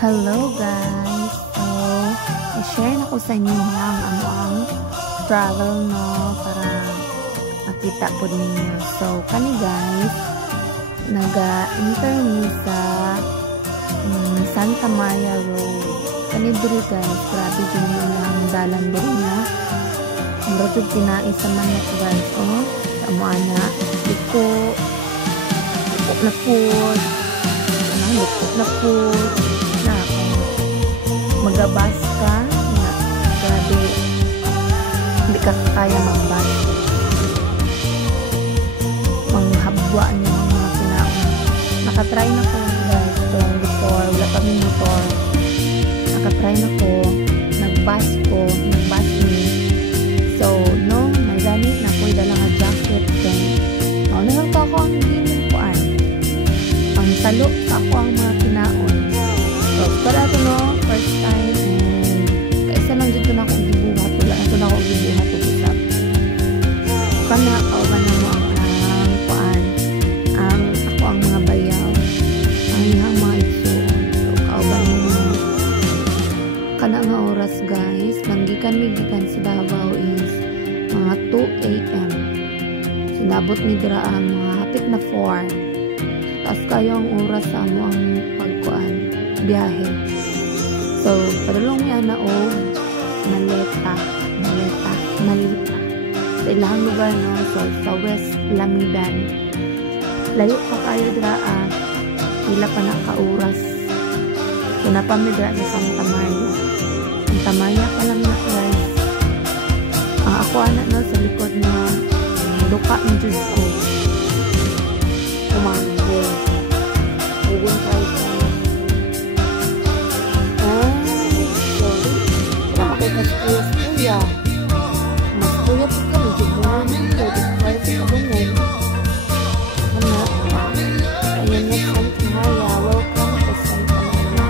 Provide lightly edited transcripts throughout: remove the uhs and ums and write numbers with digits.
Hello guys! So, i-share na ko sa inyo ang travel no para makita po ninyo. So, kani guys, naga-enter ni sa Santa Maria Road. Kani diri guys, grabe din lang dalan diri na. Murag tinai sa manok guys, oh. Amo ana, iko na food. Na food. Na magabas ka na grabe hindi ka kaya magbas manghabwa niyo ang mga kinaon. Nakatry na ko guys itong before, wala pa may motor, nakatry na ko, nagbas ni so no, nagani na ko dala nga jacket then na lang to ako ang gaming kuan ang salo sa ako ang mga kinaon. So, para ito no, first time, and kaisa lang dito na akong gibuhat, wala ito na akong gibuhat ito sa kana, kauban na mo ang kuan, ako ang mga bayaw, ang ihang mga igsuon. So, kauban mo kana nga oras guys, nanggikan sa Davao is mga 2 AM. Sinabot ni dira ang mga hapit na 4. Taas kayo ang oras sa mo ang pagkuan biyahe. So, padulong niya na o malita sa ilang lugar no. So, sa West Lamidan layo pa kayo dira pila pa na kauras. So, napamidra sa Santa Maria pa lang na guys. Ako anak no sa likod na duka ng Diyos ko kumanggo huwag tayo sa mas kuya po kami jubungan nito despite sa kabungan ayan na Santa Maria, welcome to Santa Maria.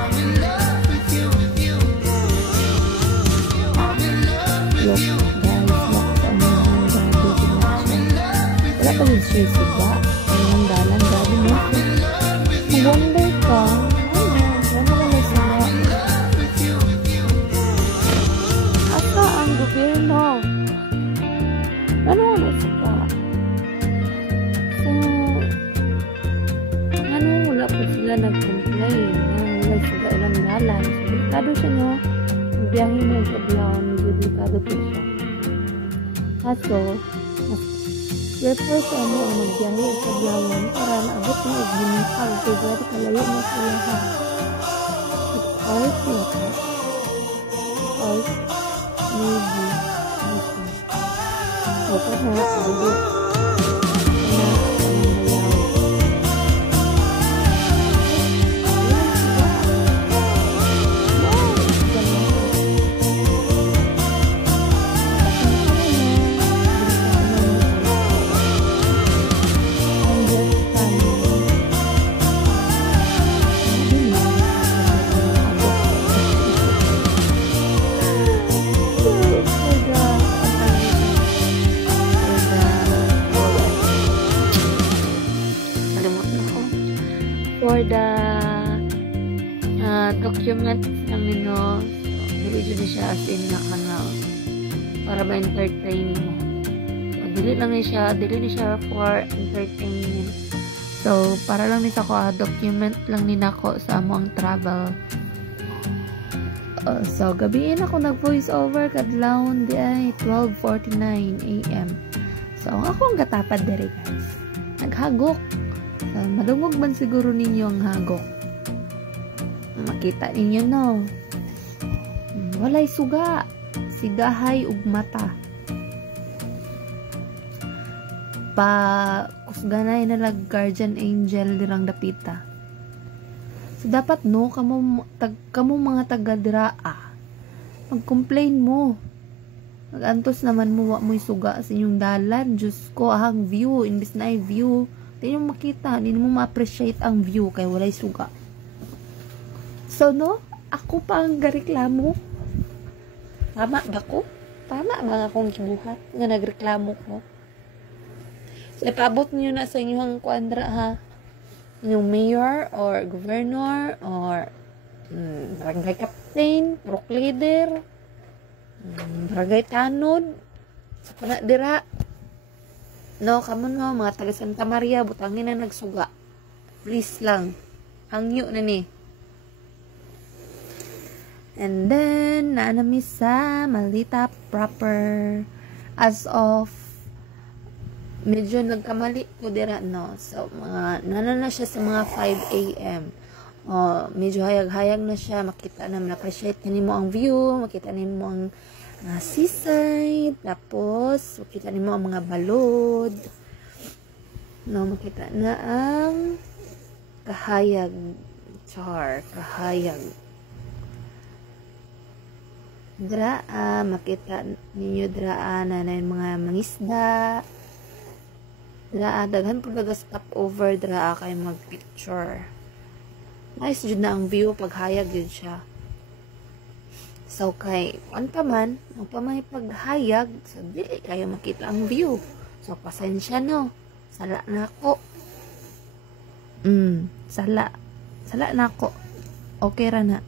Look guys, look sa mga gabi wala pa rin siya siya ang dalan gabi mo mag-wonder ka gobyerno. Ano saka? So, wala po sila nag-complain. Wala sila ilang dalan. So, delikado siya, no? Biyahin mo sa Biyawan, medyo delikado po siya. Kaso, prefer sa ano ang magbiyahe sa Biyawan para naabot mo ang binipag. So, dati kalayo mo sa lahat. Art siya ka. Art. Maybe. So, kasi nakakabot. For the documents namin no, dili siya as in na kanal para ma-entertain mo. So, dili ni siya for entertainment. So, para lang ni ako document lang ni nako sa among travel. So, gabiin ako nag-voice over kadlawon di ay 12:49 AM. So, ako ang gatapad diri guys. Naghagok. So, madungog man siguro ninyo ang hagok. Makita ninyo no. Walay suga. Sigahay ug mata. Kusganay na lag guardian angel dirang dapita. So, dapat no, kamo mga taga dira mag-complain mo. Mag-antos naman mo wa mo'y suga sa inyong dalan. Diyos ko, ahang view, imbis na ay view. Hindi mo makita, hindi mo ma-appreciate ang view kay walay suga. So, no, ako pa ang gareklamo. Tama ba ko? Tama ba akong gibuhat nga nagreklamo ko? So, ipaabot niyo na sa inyong kuandra ha. Yung mayor or governor or barangay captain, truck leader, barangay tanod, sa pana dira. No, kamo no, mga taga Santa Maria, butangin na nagsuga. Please lang, hangyo na ni. And then, naanami sa Malita proper. As of, medyo nagkamali ko dira, no. So, na siya sa mga 5 a.m. Medyo hayag-hayag na siya. Makita na, appreciate na mo ang view. Makita na mo ang seaside. Tapos, makita na mo ang mga balod. No, makita na ang kahayag. Kahayag. Draa, makita ninyo draa na mga mangisda. Draa, daghan po stop over draa kay mag-picture. Nice jud na ang view pag hayag yun siya. So kay ang paman paghayag, so dili kayo makita ang view. So pasensya no. Sala na ako. Sala na ako. Okay ra na.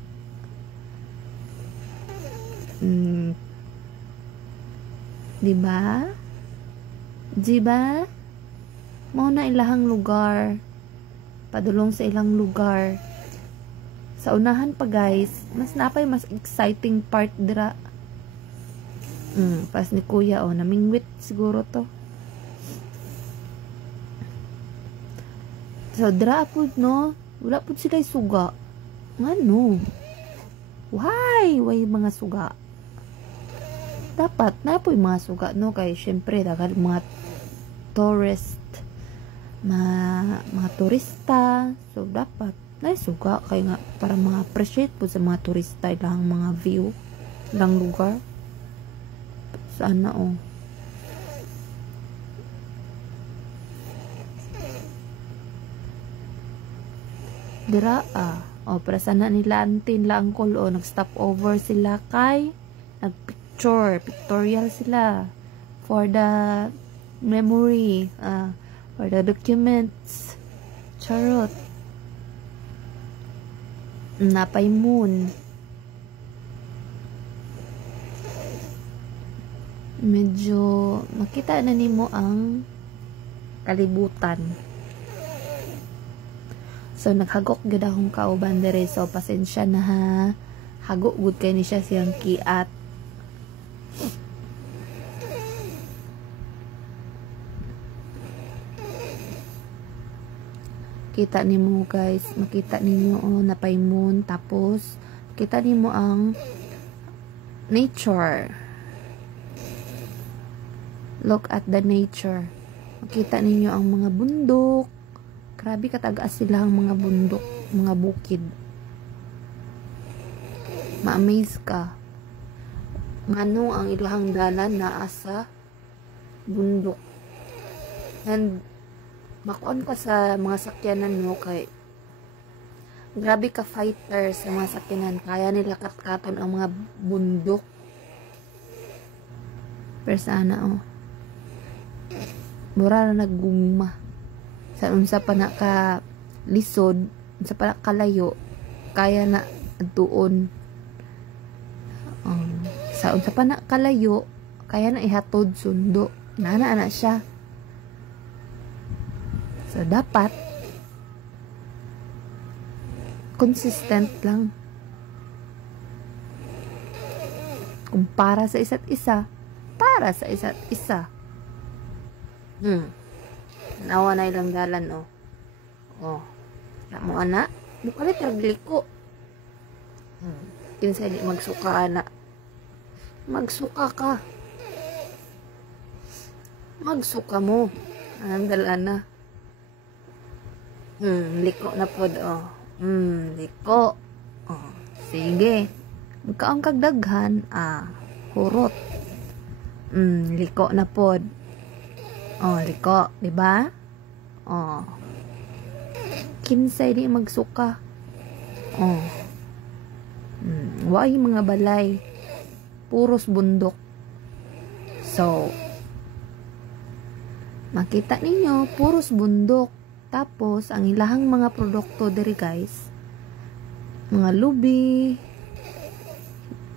Diba? Mao na ilahang lugar. Padulong sa ilang lugar. Sa unahan pa guys, mas exciting part dira. Pas ni kuya namingwit siguro to. So dira pud no, wala pud sila suga. Ngano? Why mga suga? Dapat na po yung mga suga, no? Kaya syempre, dahil mga tourist, mga turista, so dapat na suga, kaya nga, para mga appreciate po sa mga turista, ilang mga view, ilang lugar. Sana, Dira, para sana nila antin lang nag-stop over sila kay, pictorial sila for the memory, for the documents. Charot. Napay moon. Medyo makita na nimo ang kalibutan. So naghagok gid akong kauban dere, so pasensya na ha. Hagok gud kay ni siya siyang kiat. Kita nimo guys, makita ninyo napay moon, tapos kita nimo ang nature. Look at the nature. Makita ninyo ang mga bundok. Grabe katagas sila ang mga bundok, mga bukid. Ma-amaze ka. Ngano ang ilahang dalan naa sa bundok. And makuan ka sa mga sakyanan mo kay grabe ka fighter sa mga sakyanan, kaya nila katkaton ang mga bundok. Pero sana mura na naggugma sa unsa pa na ka lisod, unsa pa na kalayo, kaya na tuon. Sa unsa pa na kalayo, kaya na ihatod sundo. Nana siya. So, dapat consistent lang. Kung para sa isa't isa, para sa isa't isa. Nawa na ilang dalan, mo ana, bukalit ragliko. Kinsa di magsuka ana. Magsuka ka. Magsuka mo. Andala na. Liko na pod, liko. Sige. Magkaong kagdaghan, hurot. Liko na pod. Liko, diba? Kinsay di magsuka. Way mga balay. Puros bundok. So, makita ninyo, puros bundok. Tapos, ang ilahang mga produkto diri guys, mga lubi,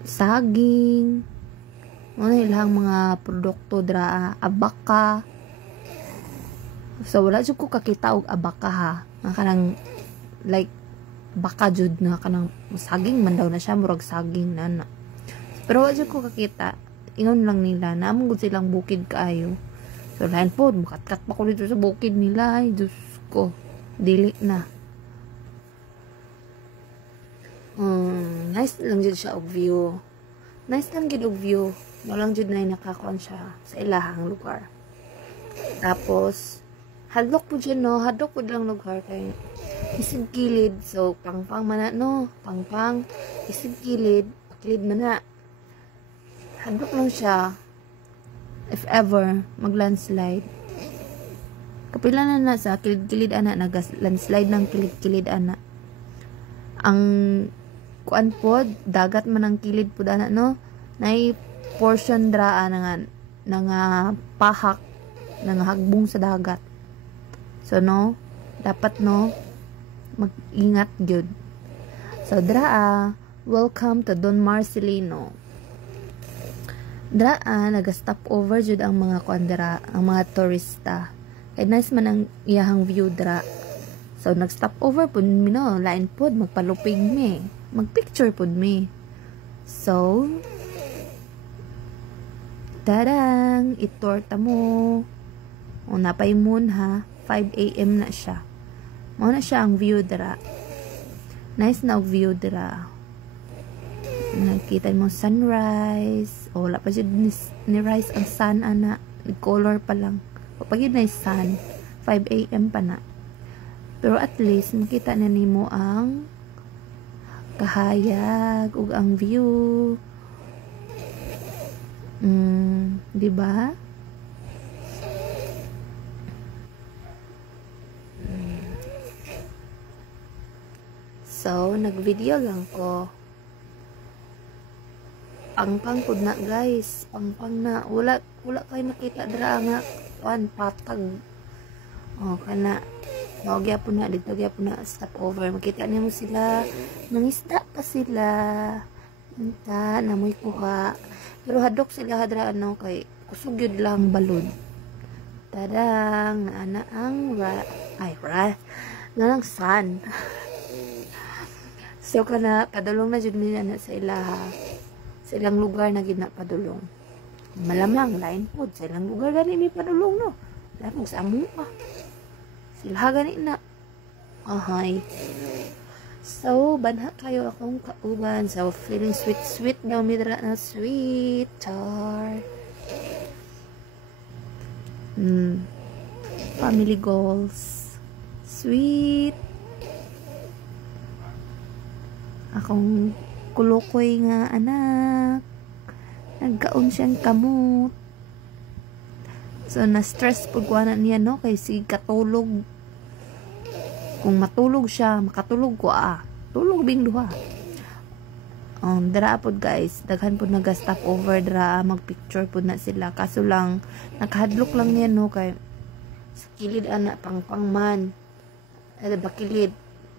saging, ano ilang mga produkto dra, abaka. So wala jud ko kakita og abaka ha. Kanang like baka jud na kanang saging man daw na siya, murag saging na. Pero wala jud ko kakita. Ingon lang nila na among gud silang bukid kaayo. So lain po, makatkat pa ko dito sa bukid nila. Ay, Diyos ko. Dili na. Nice lang jud siya og view. Nice lang jud og view. Walang jud na nakakuan siya sa ilahang lugar. Tapos, hadlok po dyan, no? Hadlok po lang lugar kay isig kilid. So, pang-pang man na, no? Pang-pang, isig kilid. Kilid man na. Hadlok lang siya. If ever, mag-landslide. Kapila na sa kilid-kilid ana, nag-landslide ng kilid-kilid ana. Ang kuan pod, dagat man ang kilid pod ana, no? Nay portion draa nga pahak, nga hagbong sa dagat. So, no? Dapat, no? Mag-ingat gyud. So, draa, welcome to Don Marcelino. Draa, nag-stop over jud ang mga kuandara, ang mga turista. Kaya nice man ang iyahang view dra. So, nag-stop over po mi, no? Lain po, magpalupig mi. Mag-picture po mi. So, darang, itorta mo. O, napay moon ha. 5 AM na siya. Mao na siya ang view dra. Nice na ang view dra. Nakikita mo sunrise. O, wala pa siya ni rise ang sun, ana. Color pa lang. Pag yun na sun, 5 AM pa na. Pero at least, makita na nimo ang kahayag ug ang view. Diba? So, nag-video lang ko. Pang-pang pud na, guys. Pang-pang na. Wala kayo nakita dra nga patag. O, kana. Mawagya po na. Dito gya po na stop over. Makita niyo mo sila. Nangisda pa sila. Nanta, namoy kuha. Pero hadok sila hadra ano kay kusog yun lang balon. Tadang, naana ang nalang sun. So, kana, padulong na dyan nila na sa ilang lugar na ginapadulong. Malamang, lain po, sa ilang lugar gani may padulong, no? Dahil sa amo pa. Sila gani na. Ahay. So, banha kayo akong kauban. So, feeling sweet daw midra na sweet. Char. Family goals. Sweet. Akong kulukoy nga anak. Nagkaon siyang kamot. So, na-stress po ko na niya, no? Kasi katulog. Kung matulog siya, makatulog ko, tulog bing duha. Dara po, guys. Daghan po nag-stop over, dara. Mag-picture po na sila. Kaso lang, nakahadlok lang niya, no? Kay, sa kilid, anak, pang man. Bakilid.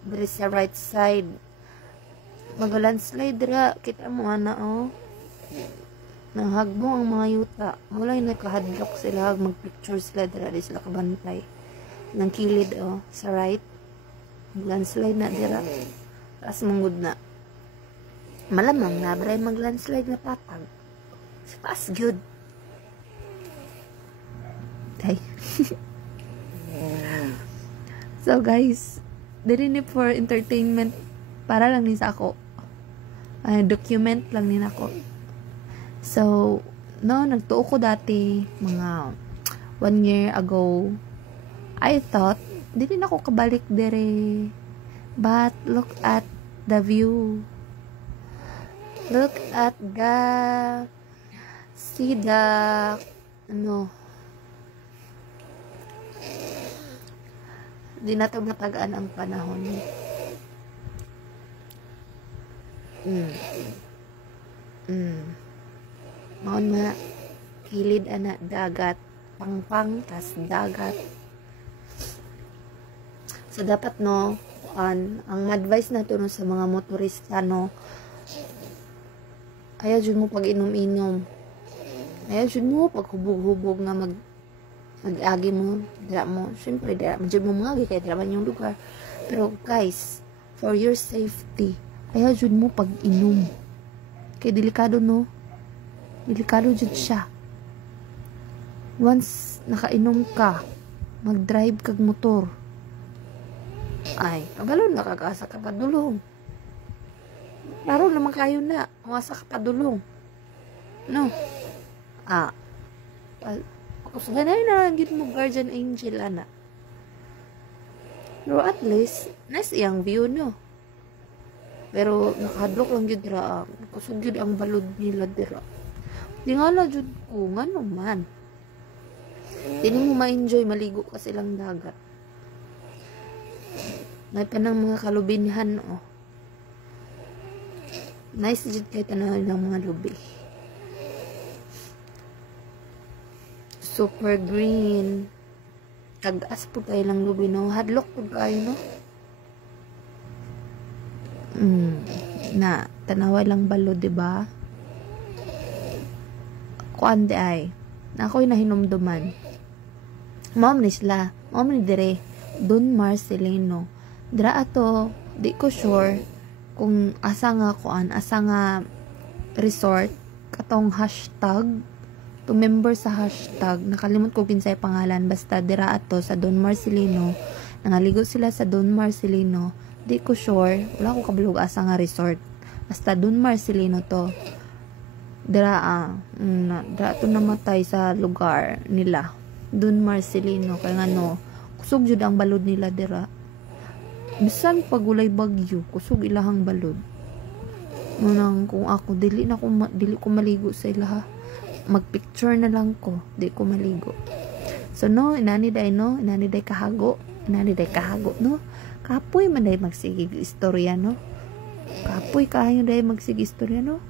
Dari sa right side. Mag-landslide, dara. Kita mo, anak, oh. Nanghagbong ang mga yuta. Mula'y nakahadlok sila. Mag-picture sila, dara. Di sila kabantay. Nang kilid, oh. Sa right. Mag-landslide na, dira. Taas manggod na. Malamang na, bray mag-landslide na patag. Sa taas, good. Okay. So, guys, dili ni for entertainment. Para lang ni sa ako. Document lang ni ako. So, no, nagtuo ko dati, mga 1 year ago. I thought, dili na ako kabalik dire. But, look at the view. Look at see the, di na ito matagaan ang panahon. Maon nga, kilid anak dagat, pang-pang, tas dagat. So, dapat, no, kuan, ang advice na to no, sa mga motorista no, ayaw jud mo pag inom-inom, ayaw jud mo pag hubog-hubog nga mag-agi mo, dira mo, syempre dira man jud mo mga kay dira man yung lugar. Pero guys, for your safety, ayaw jud mo pag inom, kay delikado no, delikado jud siya. Once nakainom ka, mag-drive kag motor, ay kabalo na kag-asa ka padulong. Laro naman kayo na umasa ka padulong no. Kusuganay na lang mo guardian angel ana. Pero at least nice iyang view no. Pero nakadlok lang jud dira, kusog jud ang balod nila dira. Di nga la jud ko ngano man. Dili mo ma-enjoy maligo ka silang dagat. May pa ng mga kalubinhan oh. Nice jud kay tanaw ng mga lubi. Super green. Tagas po tayo lang lubi no. Hadlok po kayo no. Na tanaway lang balo diba? Kuan di ay. Na ako'y nahinumduman. Mom ni sila. Mom ni dire. Don Marcelino. Dra ato. Di ko sure kung asa nga kuan. Asa nga resort. Katong hashtag. To member sa hashtag. Nakalimot ko kinsay pangalan. Basta dira ato sa Don Marcelino. Nangaligo sila sa Don Marcelino. Di ko sure. Wala ko kabalog asa nga resort. Basta Don Marcelino to. Dira to namatay sa lugar nila. Don Marcelino. Kaya nga no, kusog jud ang balod nila dira. Bisan pagulay bagyo, kusog ilahang balod. Munang kung ako, dili ko maligo sa ilaha. Magpicture na lang ko, di ko maligo. So no, inani day kahago. Inani day kahago, no? Kapoy man day magsigig istorya, no? Kapoy kayo day magsigig istorya, no?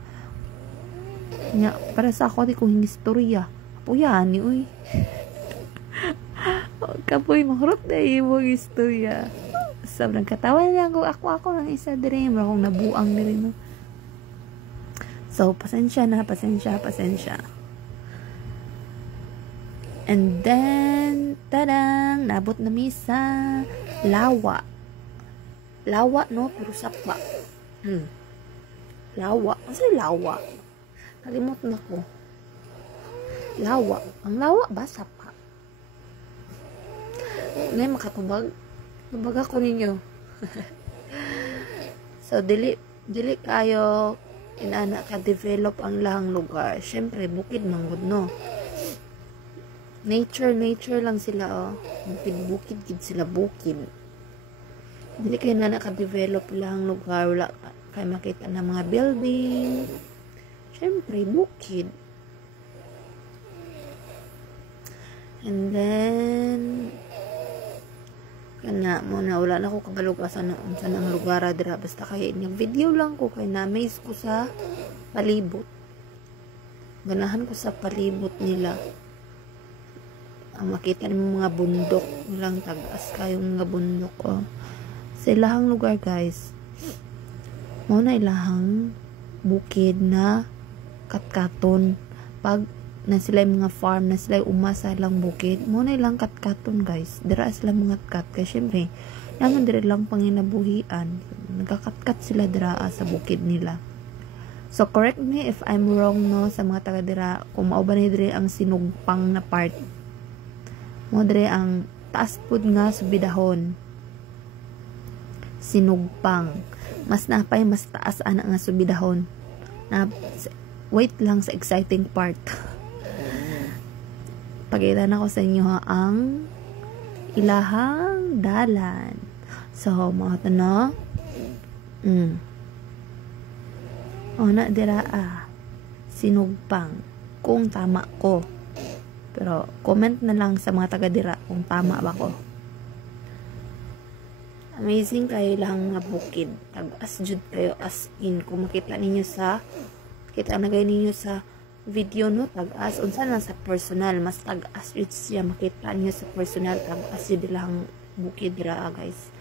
Nga, para sa ako, di ko hing istorya. Kapoyan ni, uy. Kapoy, mahurot na yung istorya. Sobrang katawa lang ko. Ako ng isa din. Mara kong nabuang na rin, no? So, pasensya. And then, tadang, nabot na misa. Lawa, no? Pero sapa. Lawa. Ano lawa? Kalimot na ko. Lawa. Ang lawa ba? Sapa. Ngayon makatubag. Tubag ako ninyo. So, dili kayo inana ka-develop ang lahang lugar. Siyempre, bukid manggod, no? Nature lang sila, oh. Bukid gid sila, bukid. Dili kayo na naka-develop lahang lugar. Wala kayo makita ng mga building. Siyempre, bukid. And then, kana mo na wala na ko kabalugasan na unsa nang lugar dira, basta kay inyong video lang ko kay na-amaze ko sa palibot. Ganahan ko sa palibot nila. Ang makita nimo mga bundok, nilang tagas kayong mga bundok oh. Sa ilahang lugar guys, mo na ilahang bukid na katkaton. Pag na sila mga farm, na sila umasa lang bukid, mo na ilang katkaton guys. Dira sila mga kat, kaya syempre naman dira lang panginabuhian, nagkakatkat sila dira sa bukid nila. So correct me if I'm wrong, no, sa mga taga dira, kung mao ba ni dira ang sinugpang na part, mo dira ang taas pud nga subidahon, sinugpang, mas napay mas taas ana nga subidahon na. Wait lang sa exciting part. Pagkita na ko sa inyo ang ilahang dalan. So, mga ito na. O na dira sinugpang. Kung tama ko. Pero, comment na lang sa mga taga dira kung tama ba ko. Amazing kayo lang nga bukid. Tagas jud kayo as in. Kung makita ninyo sa ninyo sa video, no, tag-as unsa na sa personal, mas tag-as yun siya, makita niyo sa personal, tag-as yun lang bukid dira guys.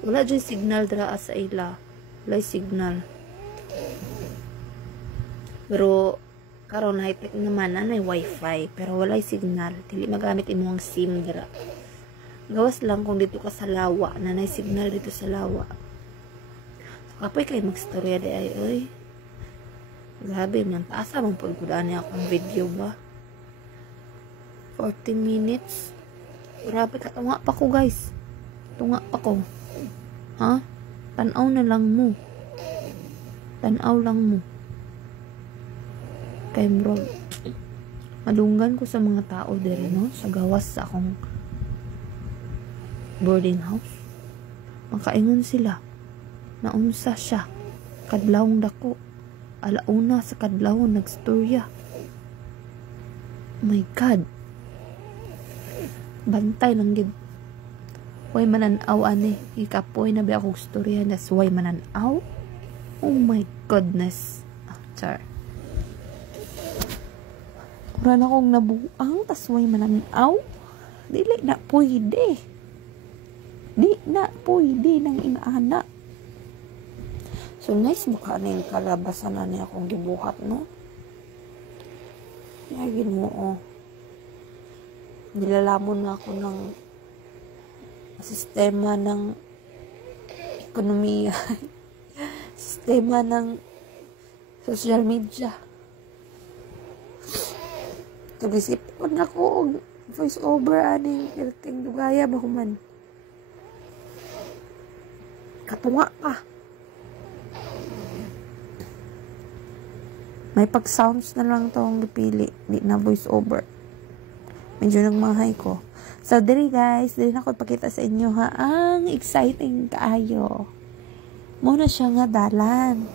Wala dyan signal dra sa ila. Wala signal. Pero karon high-tech naman anay wifi pero wala signal. Dili magamit imong SIM dra. Gawas lang kung dito ka sa lawa, nanay signal dito sa lawa. So, kapoy kayo magstorya di ay, oy. Grabe, man taasa mong pagkudaan niya akong video ba? 40 minutes. Grabe, katunga pa ko guys. Tunga pa ko. Ha? Tanaw na lang mo. Tanaw lang mo. Kay mrog. Malunggan ko sa mga tao diri no, sa gawas sa akong boarding house. Makaingon sila. Naunsa siya. Kadlawong dako. Alauna sa kadlawon nagstorya. Oh my God. Bantay lang gid. Way mananaw ani. Ikapoy na ba akong storya na way mananaw? Oh my goodness. Char. Mura na akong nabuang tas way mananaw. Dili na pwede. Di na pwede nang inaana. So nice mukha na yung kalabasan na niya akong gibuhat, no? Kaya Ginoo. Nilalamon na ako ng sistema ng ekonomiya. Sistema ng social media. Tugisip ko na ako voice over aning ilting dugaya ba human. Katunga ka. May pag-sounds na lang tong gipili. Di na voice over. Medyo nagmahay ko. So, diri guys, diri na ko ipakita sa inyo ha. Ang exciting kaayo. Muna siya nga dalan.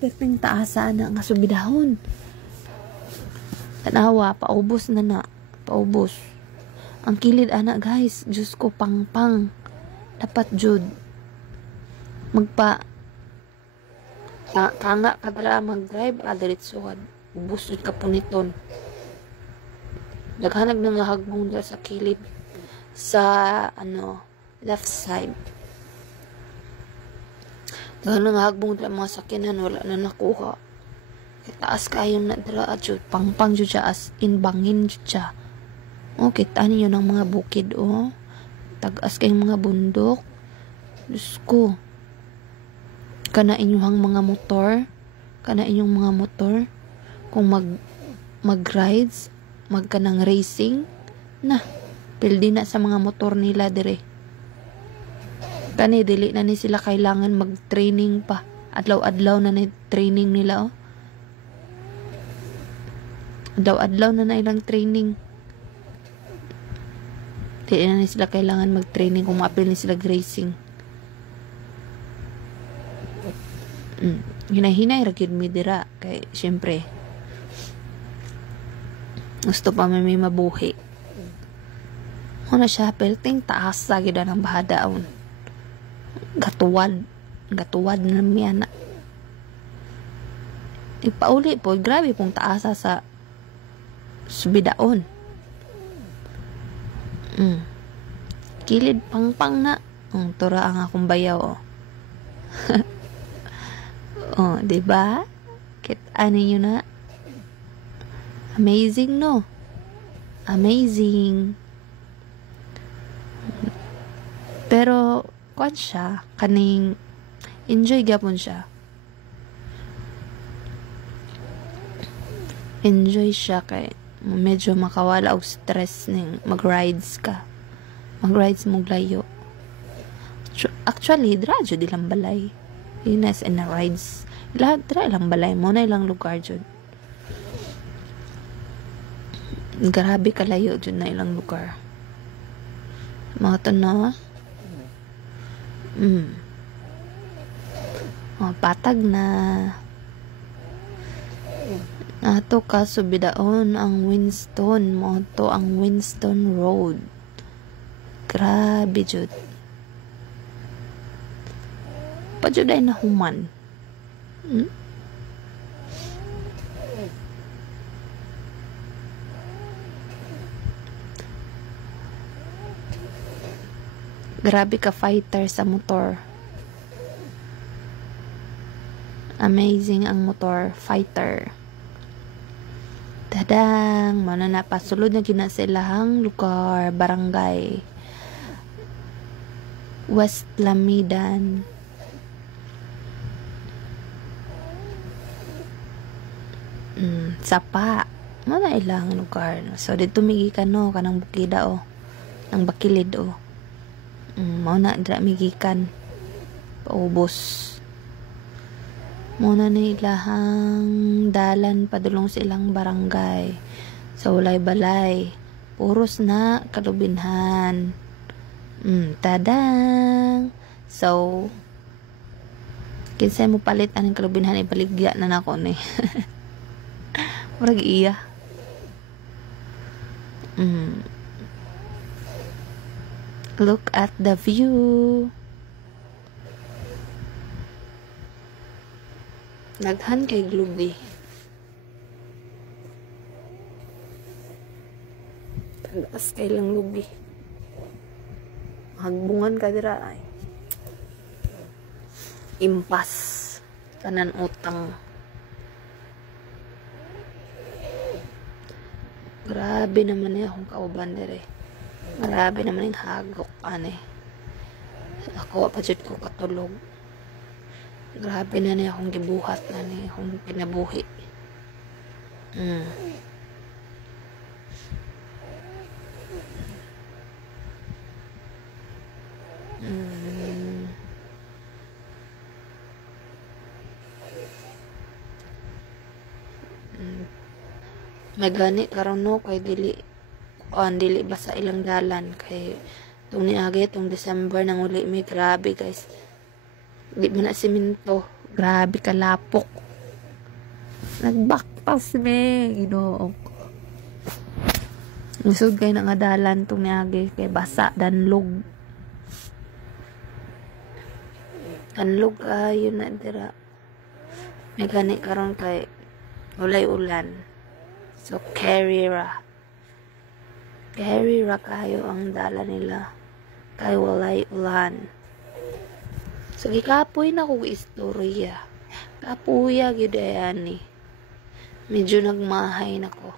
Perting taasa na nga subidahon. Tanawa, paubos na na. Paubos. Ang kilid anak guys. Diyos ko, pang-pang. Dapat jud. Tanga ka dala mag-drive. Diretsuhan. Ubus ka puniton. Naghanag na nga hagbong dala sa kilid. Sa, left side. Naghanag nga hagbong dala mga sakinan. Wala na nakuha. Taas kayo na dala adyo. Pang-pang dyo siya as in bangin dyo siya. O, kita niyo ng mga bukid, o. Tagas kayong mga bundok. Diyos ko. Kana inyong mga motor. Kana inyong mga motor. Kung mag-rides, magkanang racing, na, pildi na sa mga motor nila dire. Kani, dili na ni sila kailangan mag-training pa. Adlaw-adlaw na na training nila, oh. Adlaw-adlaw na na ilang training. Dili na ni sila kailangan mag-training kung maapil ni sila racing. Hinahinay ragid mi dira. Kay, syempre, gusto pa may mabuhi. Una siya, pelting taas sa gida ng bahadaon. Gatuwad na miya na. Ipauli po, grabe pong taasa sa subidaon. Kilid pang-pang na. Tura ang akong bayaw, oh. Oh, diba? Kita ninyo na. Amazing, no? Amazing. Pero, kwan siya, kaning, enjoy gapon siya. Enjoy siya kay, medyo makawala og stress ning mag-rides ka. Mag-rides mo layo. Actually, dradyo dilang balay. Inas and rides. Lahat dra ilang balay mo na ilang lugar dyan. Grabe kalayo dyan na ilang lugar. Mga to na. Patag na. Ato ka subidaon ang Winston. Mo to ang Winston Road. Grabe jud. Pajuday na human. Grabe ka fighter sa motor. Amazing ang motor fighter. Tadang, mana na pasulod na gina sa ilahang lugar, barangay West Lamidan. Sapa. Mana ilang lugar. So dito migi ka no kanang bukida o. Nang bakilid o. Mao na dira migikan. Paubos. Muna na ilahang dalan padulong sa ilang barangay. Sa walay balay. Puros na kalubinhan. Tadang. So, kinsay mo palit anong kalubinhan ibaligya na nako ni. Murag iya. Look at the view. Naghan kay Glubi. Tagas kay lang lubi. Hagbungan ka dira ay. Impas. Tanan utang. Grabe naman eh akong kauban dire. Grabe naman yung hagok ane. Ako pa jud ko katulog. Grabe na niya akong gibuhat na niya akong pinabuhi. May gani karon no kay dili ba sa ilang dalan kay tong niagi tong December nang uli may grabe guys. Di mo na siminto. Grabe kalapok. Nagbakpas me. Ginoo ko. Nusod kayo na nga dalan itong niagi. Kay basa. Danlog. Danlog yun na dira. May gani karon kay ulay ulan. So carry-ra kayo ang dala nila. Kay walay ulan. So, gikapoy na kong istorya. Kapuya, gidayan ni. Medyo nagmahay na ko.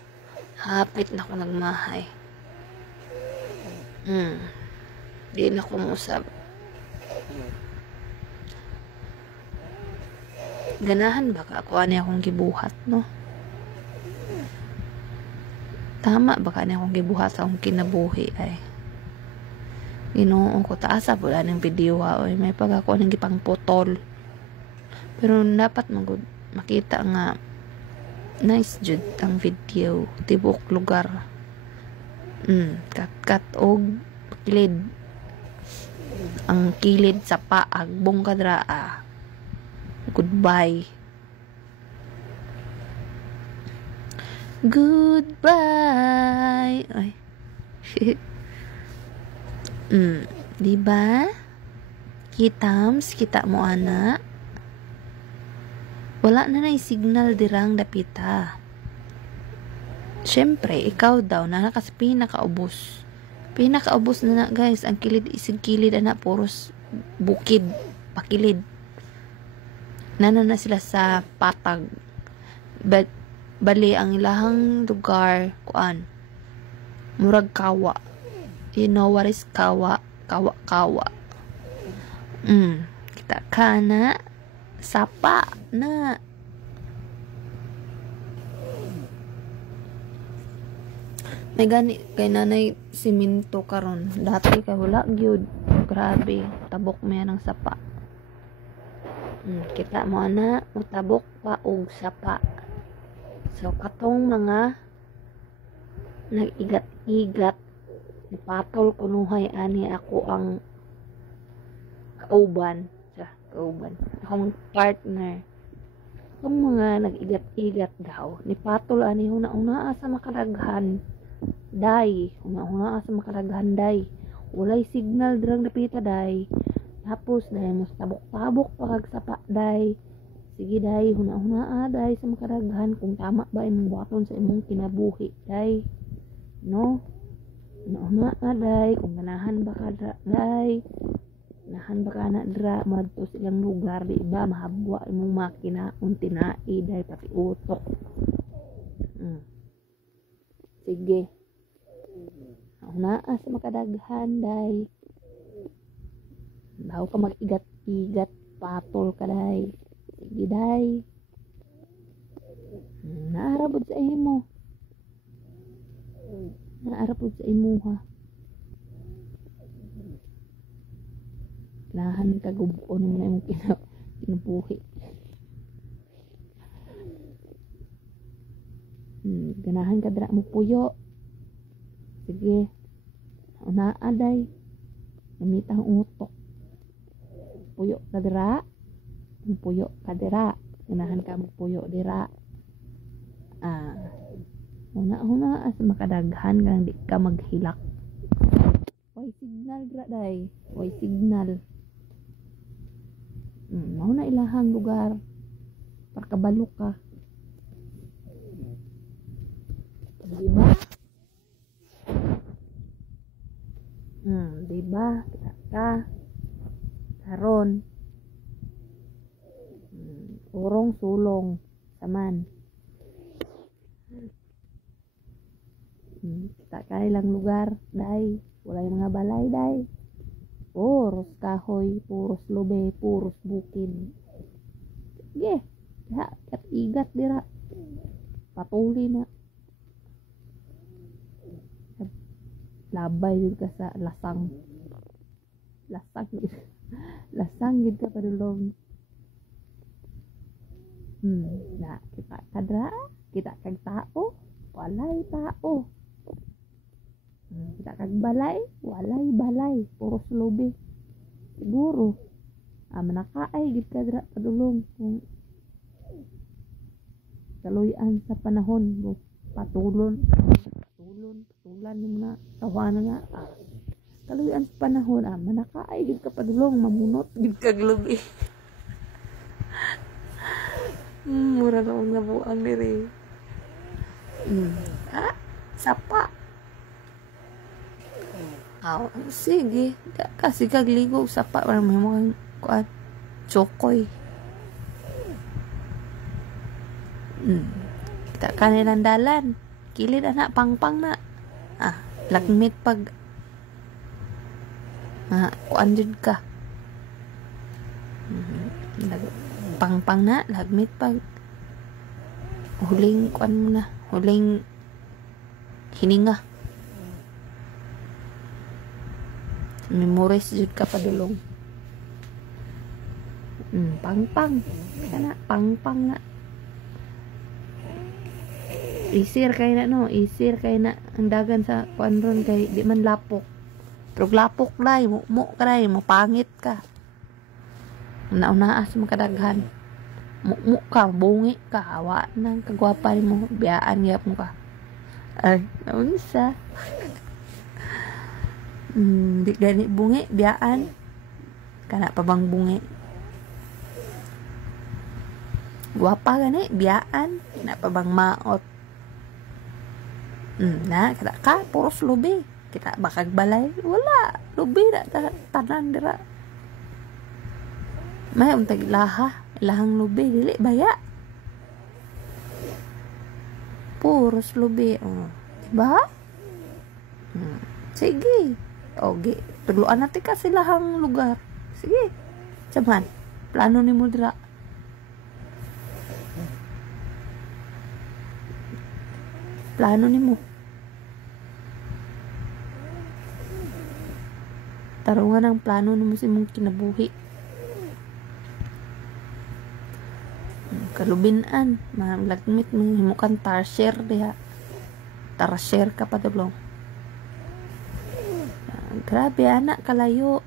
Hapit na ko nagmahay. Di na ko musab. Ganahan ba ka? Ako ani akong gibuhat, no? Tama ba ka ani akong gibuhat sa akong kinabuhi, ay? Ginoo ko taasa wala ng video oy may pagako nang gipang putol pero dapat makita nga nice jud ang video tibok lugar kat og kilid ang kilid sa paag bongkadra goodbye ay diba? Kitams, kita mo ana. Wala na signal dirang dapita. Syempre, ikaw daw na nakas pinakaubos. Pinakaubos na guys. Ang kilid isig kilid ana puros bukid, pakilid. Nana na sila sa patag. Bali ang ilahang lugar kuan. Murag kawa. You know what is kawa? Kawa. Kita ka na. Sapa na. May gani kay nanay siminto karon. Dati kay wala gyud. Grabe, tabok mo yan ng sapa. Kita mo na, utabok pa og sapa. So katong mga nag-igat-igat ipatol kunuhay ani ako ang kauban akong partner kung mga nag-igat-igat daw nipatol ani una sa makaraghan day una sa makaraghan day walay signal dirang napita day tapos dahil mas tabok-tabok pagag sapa day sige day huna day sa makaraghan kung tama ba imong buhaton sa imong kinabuhi day no na day kung ganahan ba ka day ganahan ba ka na dra madto silang lugar di ba mahabwa imong makina untinai day pati utok. Sige na sa makadaghan day daw ka mag-igat-igat patol ka day. Sige day naarabod sa imo sa imuha. Lahan ka gubon mo na yung kinabuhi. Ganahan ka dra mo puyo. Sige. Una aday. Gamita ang utok. Puyo ka dra. Puyo ka dra. Ganahan ka mo puyo dira. Una as makadaghan kang di ka maghilak. Way signal dra day. Way signal. Mao na ilahang lugar. Para kabalo ka. Diba? Diba? Kita ka. Karon. Urong sulong. Saman. Kita ka ilang lugar, day. Wala yung mga balay, day. Puros kahoy, puros lobe, puros bukid. Sige. Kaya, igat dira. Patuli na. Labay din ka sa lasang. Lasang din ka padulong. Na, kita kadra. Kita kag tao. Walay tao. Kita kag balay, walay balay, puros lobe. Siguro manakaay gid ka dra padulong kung kaluyan sa panahon patulan mo na tawanan na kaluyan sa panahon manakaay gid ka padulong mamunot gid kag lobe. Mura na akong nabuang diri. Sapa. Sige. Kasi kagligo sapa para may mga kuan chokoy. Kita kanilang dalan. Kilid anak pangpang na. Lagmit pag kuan jud ka. Pangpang na lagmit pag huling kuan mo na. Huling hininga. Memories jud ka padulong. Pangpang. Kana pangpang na. Isir kay na no, isir kay na ang dagan sa kuan ron kay di man lapok. Pero lapok lay, mo ka lay, mapangit ka. Naunaas mo kadaghan. Mukmuk ka, bungi ka, awa nang kagwapa mo, biyaan gyap mo ka. Ay, naunsa. Di gani bungi, biyaan. Kana pa bang bungi? Gwapa gani, biyaan. Kana pa bang maot? Na, kada ka, puros lubi. Kita bakag balay. Wala, lubi na, tanan dira. May untag laha. Ilahang lubi, dili baya. Puros lubi. Diba? Sige. Okay. Tugluan natin ka silahang lugar. Sige. Saman. Plano ni mo dira. Plano ni mo. Tarungan ang plano ni mo sa imong kinabuhi. Kalubinan. Malagmit mo. Himukan tarsier diha. Tarsier ka pa tulong. Grabe, anak kalayo.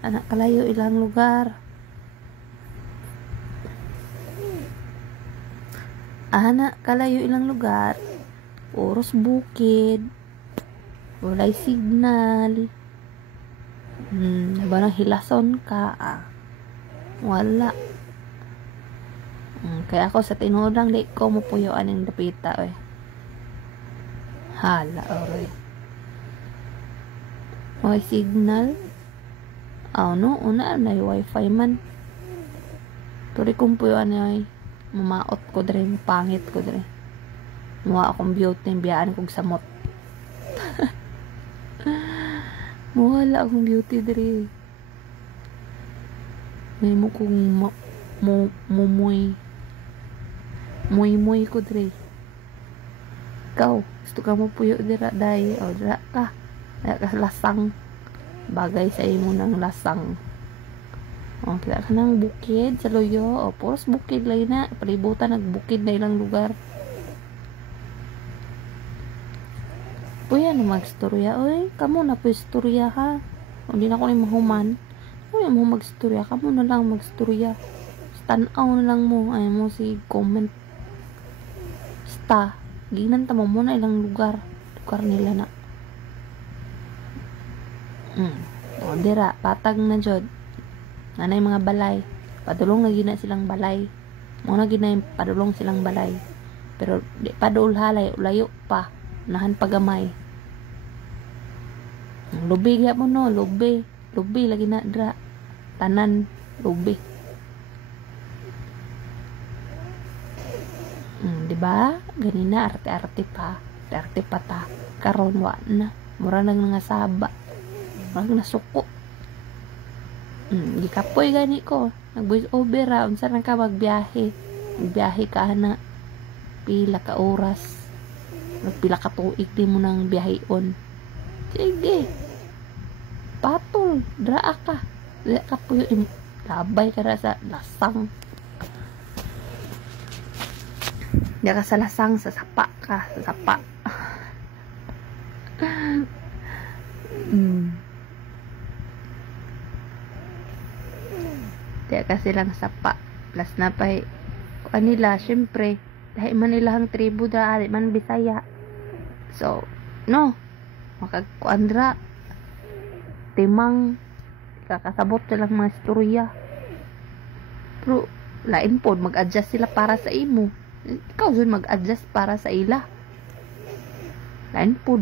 Anak kalayo ilang lugar. Anak kalayo ilang lugar. Puros bukid. Walay signal. Barang hilason ka. Wala. Kaya ako sa tinuod lang di ko mo puyoan ng dapita. Hala, oray. may signal. No, una na wifi man. Turi kong po yun ay mamaot ko dre, pangit ko dre. Muha akong beauty, biyaan kong samot. Muwala akong beauty dre. May mo kong muy ko dre. Ikaw, gusto ka mo puyo dira day, o dira ka lasang, bagay sa imo ng lasang. O, kita ka ng bukid sa Loyo. O, puros bukid lang na. Palibutan, nagbukid na ilang lugar. Puya na mag-storya. Oy, kamo na po istorya ha. Hindi na ko ni mahuman. Kung mo mag-storya, kamo na lang mag-storya. Tanaw na lang mo. Ay mo si comment. Basta, ginanta mo muna ilang lugar. Lugar nila na. O, dira, patag na jod. Nanay mga balay, padulong na gina silang balay, muna gina padulong silang balay, pero di padul halay, ulayo pa, nahan pagamay. Lubi gaya mo no, lubi lagi na dra, tanan lubi. Diba? Ganina arte-arte pa ta, karon wa na, mura nang nga saba, mura na suko. Gikapoy gani ko. Nag-voice over ra. Unsa na ka magbiyahe. Magbiyahe ka na. Pila ka oras. Pila ka tuig di mo nang biyaheon. Sige. Patol. Draa ka. Draa ka po yung labay ka na sa lasang. Draa ka sa lasang. Sa sapa ka. Sa sapa. Kaya kasi lang sapa. Plus na pa kanila, syempre, dahil man nilang tribu dahil man Bisaya. So, no. Makagkuandra. Timang kakasabot silang mga istorya. Pero, lain po, mag-adjust sila para sa imo. Ikaw dun mag-adjust para sa ila. Lain po.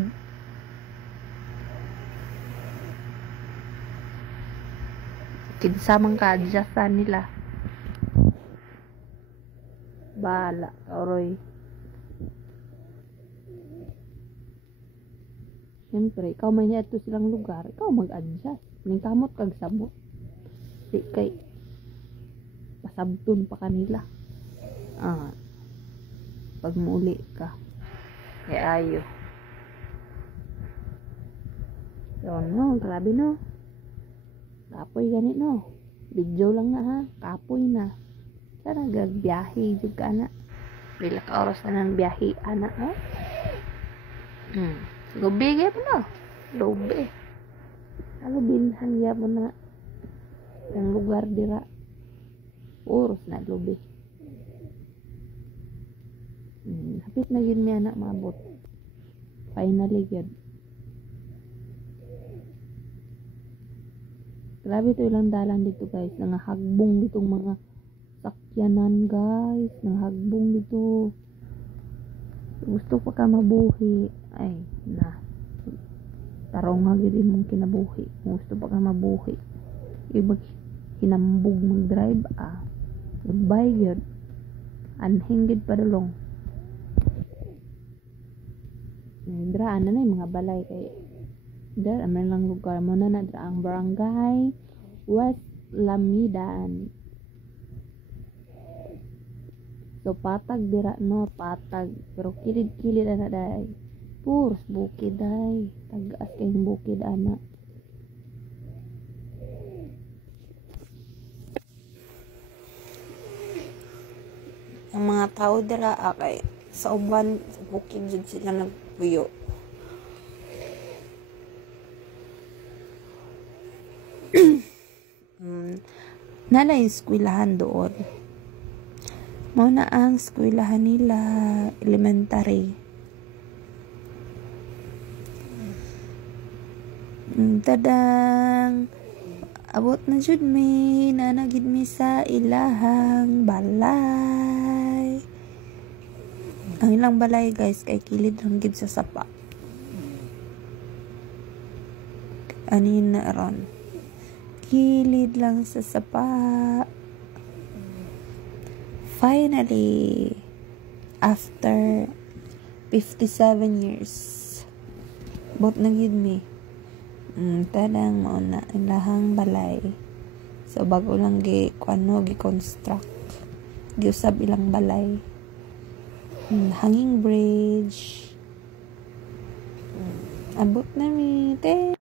Kinsamang ka-adjustan nila. Bala, Roy. Siyempre, ikaw may niya ito silang lugar, ikaw mag-adjust. Ningkamot kag sabot. Di kay pasabtun pa kanila. Pag muli ka. Kaya ayo. So, no, grabe no. Kapoy ganit no. Video lang na ha. Kapoy na. Sana gagbiyahe juga na. Bila ka oras na ng biyahe anak no. Lubi gaya mo no. Lubi. Ano binhan gaya mo na. Ang lugar dira. Oras na lubi. Hapit na yun may anak maabot. Finally yun. Grabe ito ilang dalan dito guys. Nangahagbong ditong mga sakyanan guys. Nangahagbong dito. Gusto pa ka mabuhi. Ay na. Tarong nga gini mong kinabuhi. Gusto pa ka mabuhi. Ibag hinambog mag-drive. Goodbye yun. Anhinggid pa dulong. Draan na yung mga balay kay dar aman lang lugar mo na ang barangay West Lamidan. So patag dira no, patag pero kilid-kilid ana day. Puros bukid day. Tagas kayong bukid ana. Ang mga tao dira kay sa uban sa bukid jud sila nagpuyo. Nala yung eskwelahan doon. Muna ang eskwelahan nila elementary. Tadang abot na jud mi nanagid mi sa ilahang balay. Ang ilang balay guys kay kilid lang gid sa sapa. anin na ron. Kilid lang sa sapa. Finally, after 57 years, bot na gid mi. Tadang mao na ilahang balay. So bago lang gi construct. Giusab ilang balay. Hanging bridge. Abot na mi.